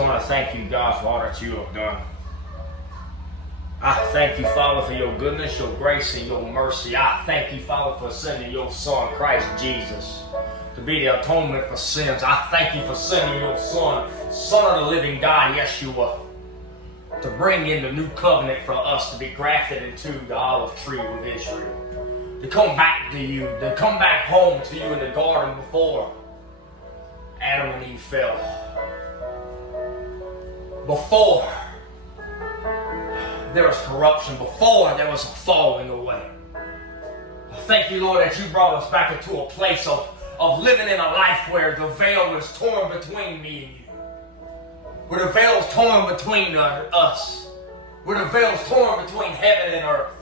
want to thank you, God, for all that you have done. I thank you, Father, for your goodness, your grace, and your mercy. I thank you, Father, for sending your Son, Christ Jesus, to be the atonement for sins. I thank you for sending your Son, Son of the living God, Yeshua, to bring in the new covenant for us to be grafted into the olive tree with Israel. To come back to you, to come back home to you in the garden before Adam and Eve fell. Before there was corruption, before there was a falling away. I thank you, Lord, that you brought us back into a place of living in a life where the veil was torn between me and you. Where the veil is torn between us. Where the veil is torn between heaven and earth.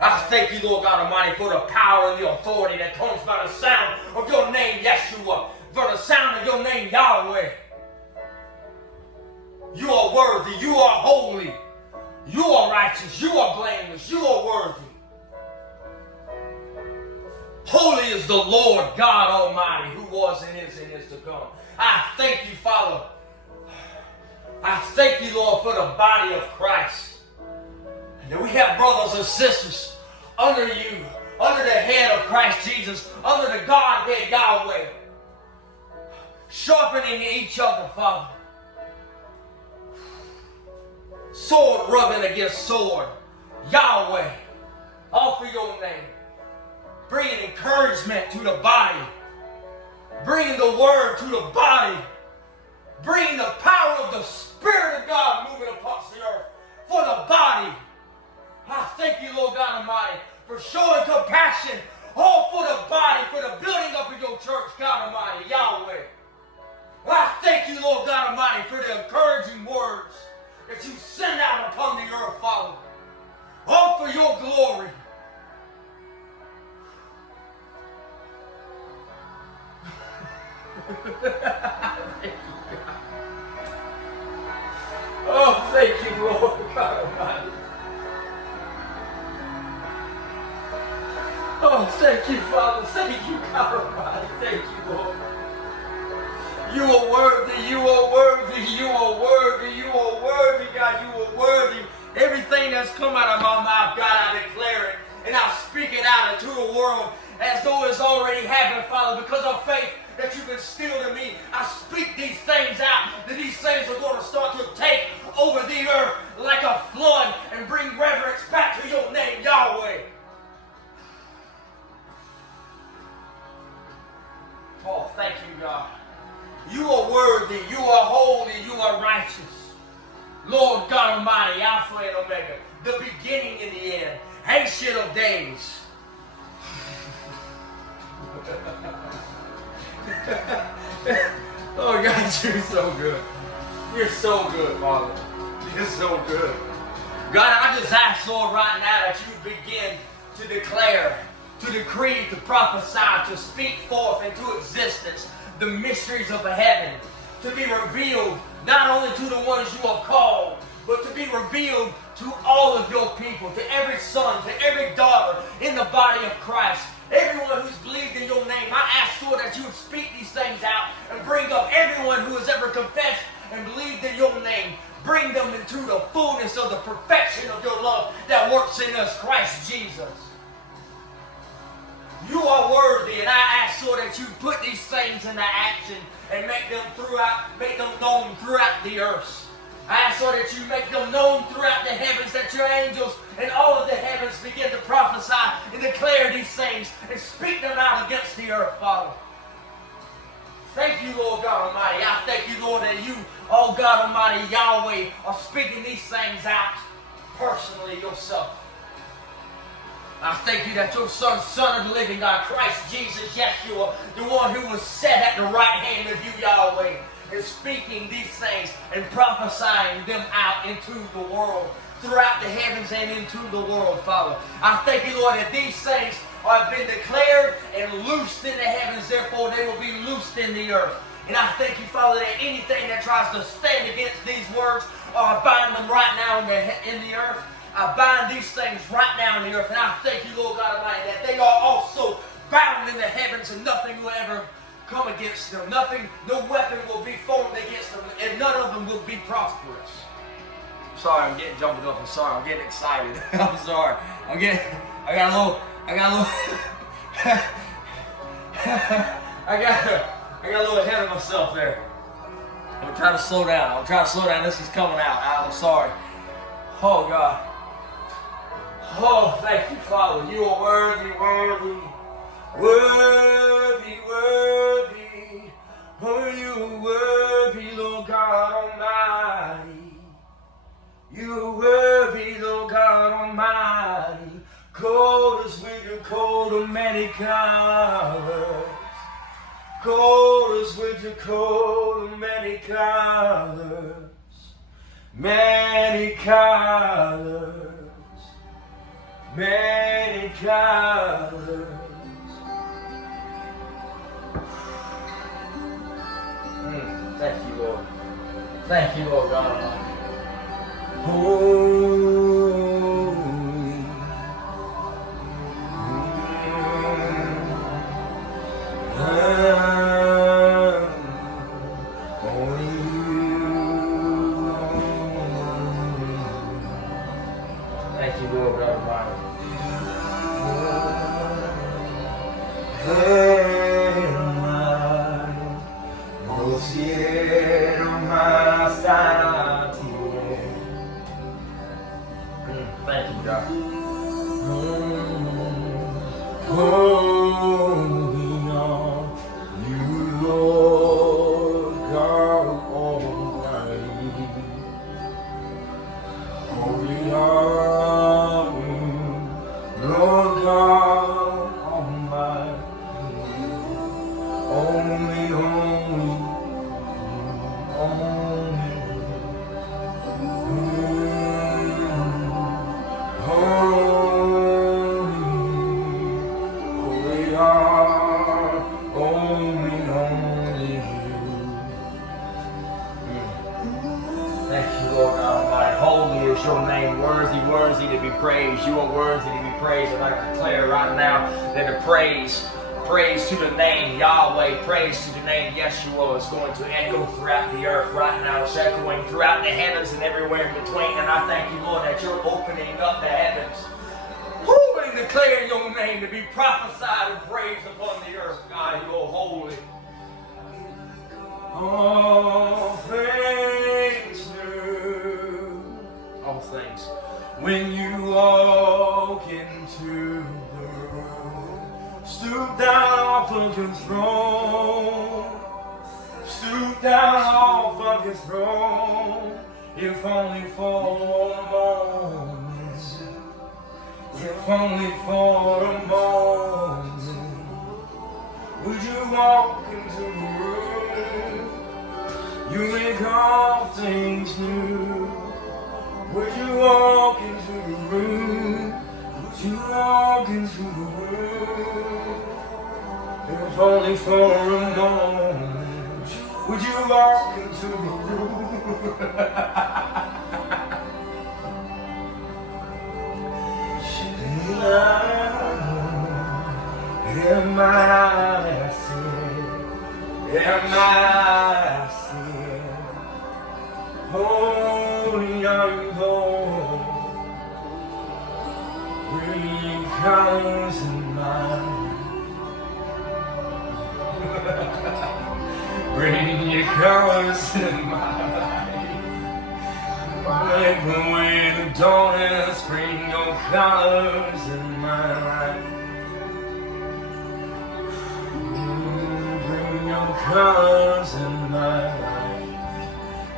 I thank you, Lord God Almighty, for the power and the authority that comes by the sound of your name, Yeshua. For the sound of your name, Yahweh. You are worthy. You are holy. You are righteous. You are blameless. You are worthy. Holy is the Lord God Almighty, who was and is to come. I thank you, Father. I thank you, Lord, for the body of Christ. And that we have brothers and sisters under you, under the head of Christ Jesus, under the Godhead Yahweh, sharpening each other, Father. Sword rubbing against sword. Yahweh, offer your name. Bringing encouragement to the body. Bringing the word to the body. Bringing the power of the Spirit of God moving upon the earth for the body. I thank you, Lord God Almighty, for showing compassion all for the body, for the building up of your church, God Almighty, Yahweh. I thank you, Lord God Almighty, for the encouraging words that you send out upon the earth, Father. All for your glory. Oh, thank you, Lord God Almighty. Oh, thank you, Father. Thank you, God Almighty. Thank you, Lord. You are worthy, you are worthy, you are worthy, you are worthy, God, you are worthy. Everything that's come out of my mouth, God, I declare it, and I speak it out into the world as though it's already happened, Father, because of faith that you've instilled in me. I speak these things out, that these things are going to start to take over the earth like a flood and bring reverence back to your name, Yahweh. Oh, thank you, God. You are worthy, you are holy, you are righteous. Lord God Almighty, Alpha and Omega, the beginning and the end, Ancient of Days. Oh God, you're so good. You're so good, Father. You're so good. God, I just ask, Lord, right now that you begin to declare, to decree, to prophesy, to speak forth into existence the mysteries of the heaven, to be revealed not only to the ones you have called, but to be revealed to all of your people, to every son, to every daughter in the body of Christ, everyone who's believed in your name. I ask, Lord, that you would speak these things out and bring up everyone who has ever confessed and believed in your name. Bring them into the fullness of the perfection of your love that works in us, Christ Jesus. You are worthy, and I ask, Lord, that you put these things into action and make them known throughout the earth. I ask, Lord, that you make them known throughout the heavens, that your angels and all of the heavens begin to prophesy and declare these things and speak them out against the earth, Father. Thank you, Lord God Almighty. I thank you, Lord, that you, oh God Almighty, Yahweh, are speaking these things out personally yourself. I thank you that your Son, Son of the living God, Christ Jesus Yeshua, the one who was set at the right hand of you, Yahweh, is speaking these things and prophesying them out into the world, throughout the heavens and into the world, Father. I thank you, Lord, that these things have been declared and loosed in the heavens, therefore they will be loosed in the earth. And I thank you, Father, that anything that tries to stand against these words, I bind them right now in the earth. I bind these things right now in the earth, and I thank you, Lord God Almighty, that they are also bound in the heavens, and nothing will ever come against them. Nothing, no weapon will be formed against them, and none of them will be prosperous. Sorry, I'm getting jumped up. I'm sorry, I'm getting excited. I'm sorry. I got a little I got a little ahead of myself there. I'm trying to slow down. This is coming out. I'm sorry. Oh, God. Oh, thank you, Father. You are worthy, worthy. Worthy, worthy. Oh, you are worthy, Lord God Almighty. You are worthy, Lord God Almighty. Gold is with your coat of many colors. Gold is with your coat of many colors. Many colors. Many colors. Thank you, Lord. Thank you, Lord God Almighty. Holy. Thank you, Lord God Almighty. Thank you, God. Holy are you, Lord God Almighty. Holy are you, Lord God Almighty. Only, holy, only. Your name, worthy to be praised. You are worthy to be praised, and I declare right now that the praise to the name Yahweh, praise to the name Yeshua is going to echo throughout the earth right now. It's echoing throughout the heavens and everywhere in between. And I thank you, Lord, that you're opening up the heavens, and declaring your name to be prophesied and praised upon the earth. God, you are holy. All things new. All things. When you walk into the room, stoop down off of your throne. Stoop down off of your throne, if only for a moment. If only for a moment. Would you walk into the room? You make all things new. Would you walk into the room? Would you walk into the room? If only for a moment. Would you walk into the room? Am I sin? Am I sin? Holy are you, Lord. Bring colors in mine. Bring your colors in my life. Wipe away the darkness. Bring your colors in my life. Bring your colors in my life.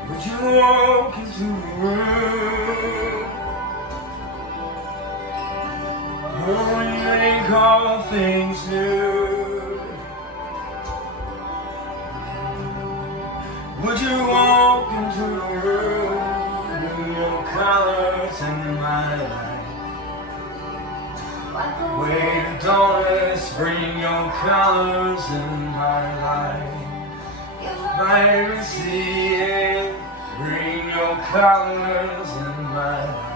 Would you walk into the room? Oh, you make all things new. Would you walk into the room? Bring your colors in my life. Wait the darkness, bring your colors in my life. I receive it, bring your colors in my life.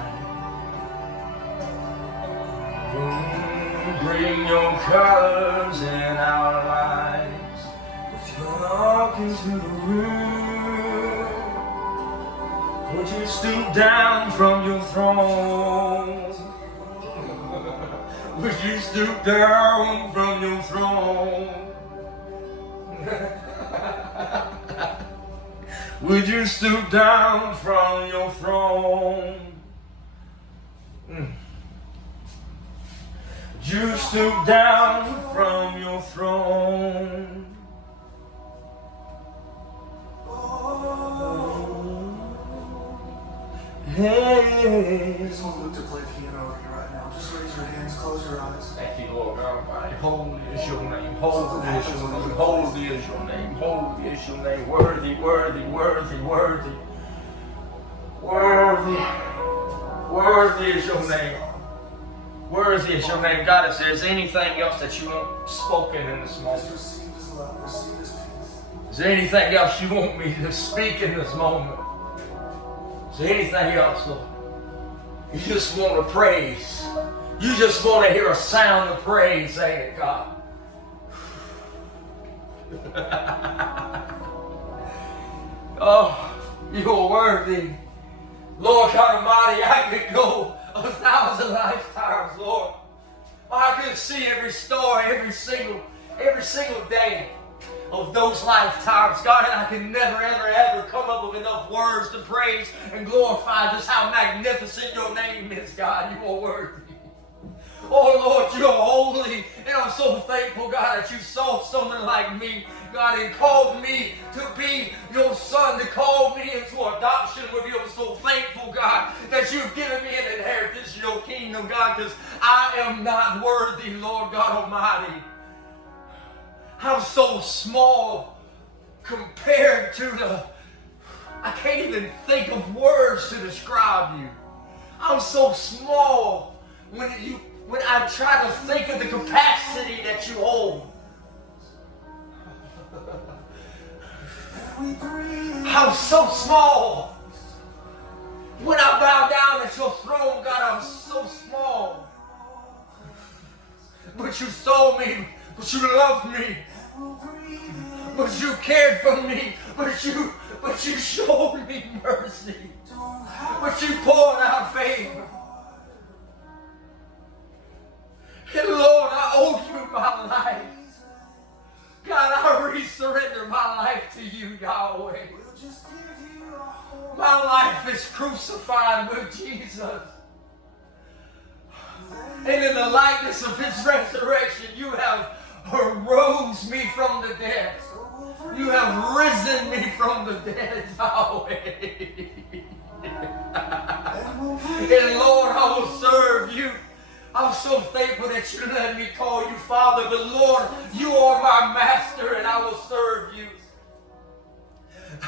Bring your colors in our lives. Walk into the room. Would you stoop down from your throne? Would you stoop down from your throne? Would you stoop down from your throne? Would you stoop down from your throne? Hey. Just want to look to play piano over here right now. Just raise your hands, close your eyes. Thank you, Lord God Almighty. Holy is your name. Holy is your name. Holy is your name. Holy is your name. Worthy, worthy, worthy, worthy. Worthy. Worthy is your name. Worthy is your name. God, if there's anything else that you want spoken in this moment. Just receive His love, receive His peace. Is there anything else you want me to speak in this moment? Is there anything else, Lord? You just want to praise. You just want to hear a sound of praise, say it, God. Oh, you are worthy. Lord God Almighty, I could go 1,000 lifetimes, Lord. I could see every story, every single day of those lifetimes, God, and I can never, ever, ever come up with enough words to praise and glorify just how magnificent your name is, God. You are worthy. Oh, Lord, you are holy, and I'm so thankful, God, that you saw someone like me, God, and called me to be your son, to call me into adoption with you. I'm so thankful, God, that you've given me an inheritance in your kingdom, God, because I am not worthy, Lord God Almighty. I'm so small compared to I can't even think of words to describe you. I'm so small when I try to think of the capacity that you hold. I'm so small. When I bow down at your throne, God, I'm so small. But you saw me. But you loved me. But you cared for me. But you showed me mercy. But you poured out favor. And Lord, I owe you my life. God, I resurrender my life to you, Yahweh. My life is crucified with Jesus. And in the likeness of his resurrection, you have arose me from the dead. You have risen me from the dead, Yahweh. And Lord, I will serve you. I'm so thankful that you let me call you Father. But Lord, you are my master, and I will serve you.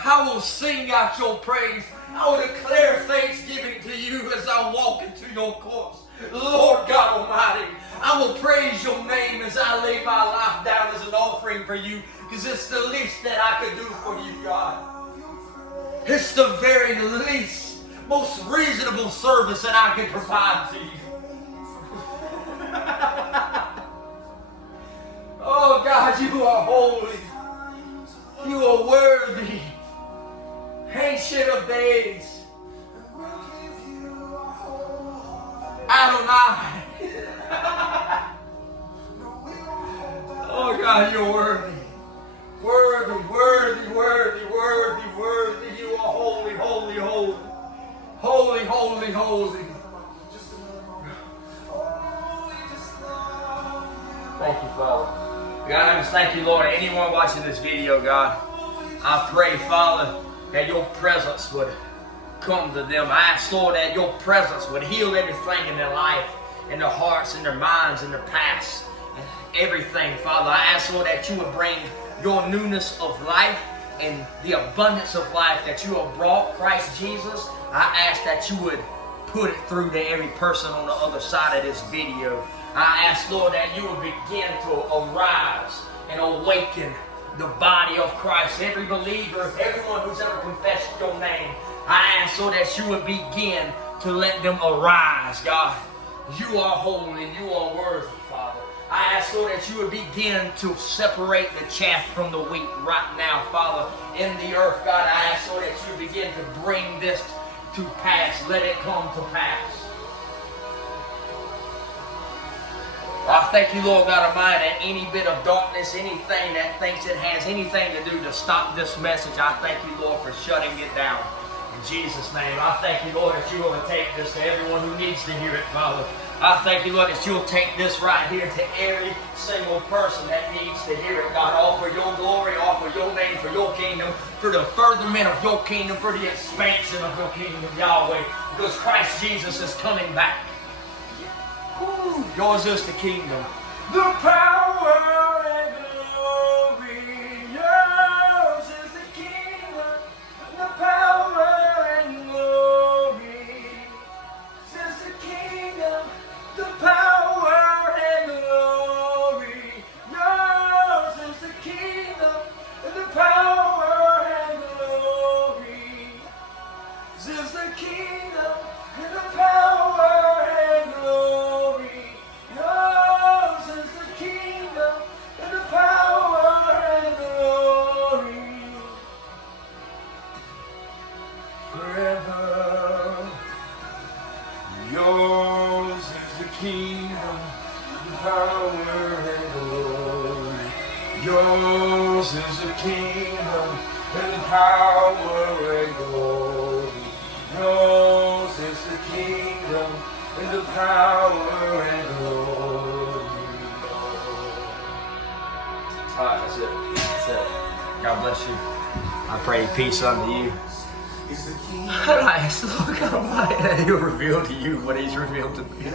I will sing out your praise. I will declare thanksgiving to you as I walk into your courts. Lord God Almighty, I will praise your name as I lay my life down as an offering for you, because it's the least that I could do for you, God. It's the very least, most reasonable service that I can provide to you. Oh God, you are holy. You are worthy. Ancient of days. Adonai. Oh God, you're worthy. Worthy, worthy, worthy, worthy, worthy. You are holy, holy, holy. Holy, holy, holy. Thank you, Father. God, I just thank you, Lord. Anyone watching this video, God, I pray, Father, that your presence would come to them. I ask, Lord, that your presence would heal everything in their life, in their hearts, in their minds, in their past, and everything, Father. I ask, Lord, that you would bring your newness of life and the abundance of life that you have brought, Christ Jesus. I ask that you would put it through to every person on the other side of this video. I ask, Lord, that you would begin to arise and awaken the body of Christ. Every believer, everyone who's ever confessed your name, I ask, Lord, that you would begin to let them arise, God. You are holy and you are worthy, Father. I ask, Lord, that you would begin to separate the chaff from the wheat right now, Father, in the earth. God, I ask, Lord, that you begin to bring this to pass. Let it come to pass. I thank you, Lord God Almighty, that any bit of darkness, anything that thinks it has anything to do to stop this message, I thank you, Lord, for shutting it down. In Jesus' name, I thank you, Lord, that you will take this to everyone who needs to hear it, Father. I thank you, Lord, that you'll take this right here to every single person that needs to hear it, God. All for your glory, all for your name, for your kingdom, for the furtherment of your kingdom, for the expansion of your kingdom, Yahweh, because Christ Jesus is coming back. Woo. Yours is the kingdom, the power and glory. Yours is the kingdom, the power and glory. Yours is the kingdom, the power and glory. Yours is the kingdom, the power and glory. Yours is the kingdom, the power and glory. Yours is the kingdom and the power and glory forever. Yours is the kingdom, the power and glory. Yours is the kingdom and the power and glory. Yours is the kingdom and the power and glory. All right, that's it. That's it. God bless you. I pray peace unto you. I ask the Lord God Almighty that He'll reveal to you what He's revealed to me.